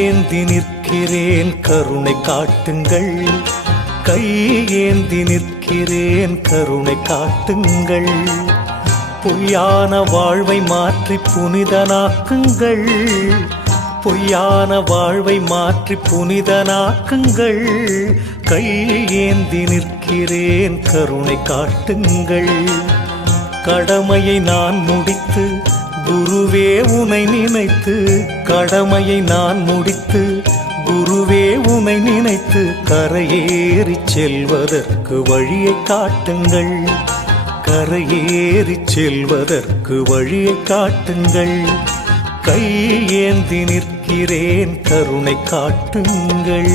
ஏந்தி நிற்கிறேன் கருணை காட்டுங்கள், கை ஏந்தி நிற்கிறேன் கருணை காட்டுங்கள். பொய்யான வாழ்வை மாற்றி புனிதனாக்குங்கள், பொய்யான வாழ்வை மாற்றி புனிதனாக்குங்கள். கை ஏந்தி நிற்கிறேன் கருணை காட்டுங்கள். கடமையை நான் முடித்து குருவே உனை நினைத்து, கடமையை நான் முடித்து குருவே உனை நினைத்து கரையேறி செல்வதற்கு வழியை காட்டுங்கள், கரையேறி செல்வதற்கு வழியை காட்டுங்கள். கை ஏந்தி நிற்கிறேன் கருணை காட்டுங்கள்.